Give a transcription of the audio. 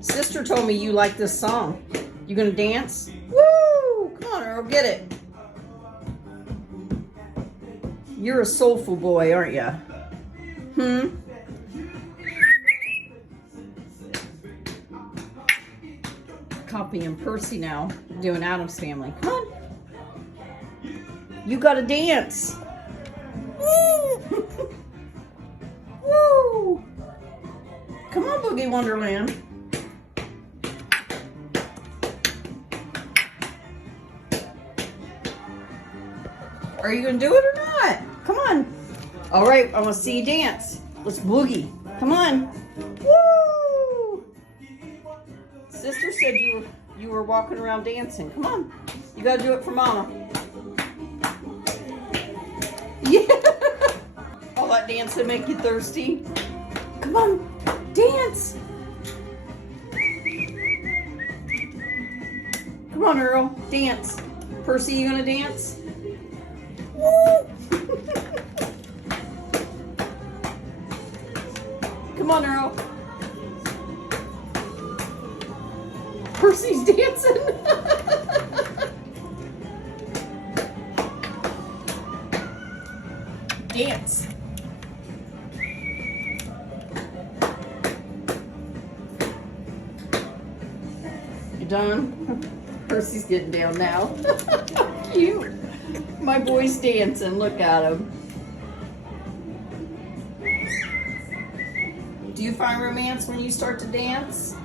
Sister told me you like this song. You gonna dance? Woo! Come on, Earl, get it. You're a soulful boy, aren't you? Copying Percy now, doing Adam's Family. Come on. You gotta dance. Woo! Woo! Come on, Boogie Wonderland. Are you gonna do it or not? Come on. All right, I want to see you dance. Let's boogie. Come on. Woo! Sister said you were walking around dancing. Come on. You gotta do it for Mama. Yeah. All that dancing make you thirsty. Come on, dance. Come on, Earl, dance. Percy, you gonna dance? Woo! Come on, Earl. Percy's dancing. Dance. You done? Percy's getting down now. Cute. My boy's dancing. Look at him. Do you find romance when you start to dance?